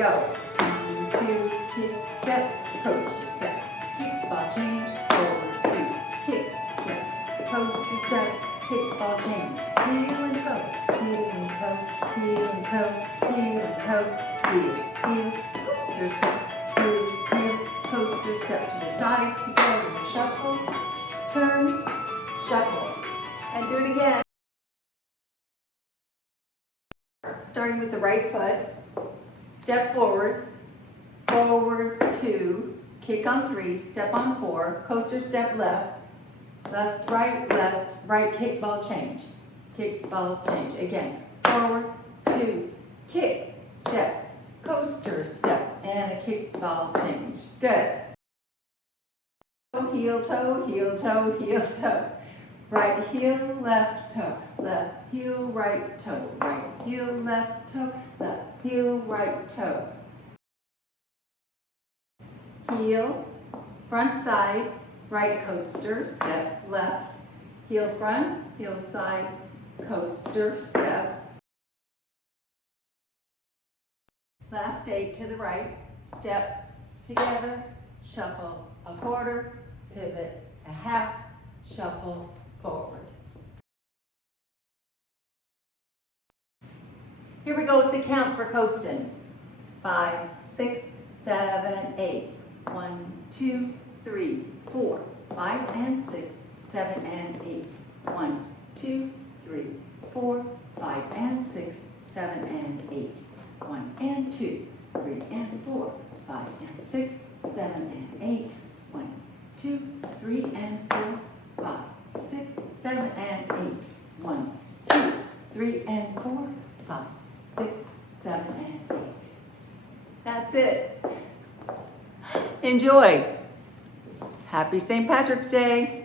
go. 1, 2, kick, step, coaster step, kickball change, forward 2, kick, step, coaster step, kickball change, heel and toe, heel and toe, heel and toe, heel and toe, heel, coaster step, heel, coaster step to the side, together, shuffle, turn, shuffle, and do it again. Starting with the right foot, step forward, forward 2, kick on 3, step on 4, coaster step left, left, right kickball change, again, forward 2, kick, step, coaster step, and a kickball change, good. Heel, toe, heel, toe, heel, toe. Right heel, left toe, left heel, right toe, right heel, left toe, left heel, right toe. Heel, front side, right coaster, step left, heel front, heel side, coaster, step. Last 8 to the right, step together, shuffle a quarter, pivot a half, shuffle forward. Here we go with the counts for coasting. 5, 6, 7, 8. 1, 2, 3, 4, 5 and 6, 7 and 8. 1, 2, 3, 4, 5 and 6, 7 and 8. 1 and 2, 3 and 4, 5 and 6, 7 and 8. 1, 2, 3 and 4, 5, 6, 7 and 8. 1, 2, 3 and 4, 5, 6, 7 and 8. That's it. Enjoy. Happy St. Patrick's Day.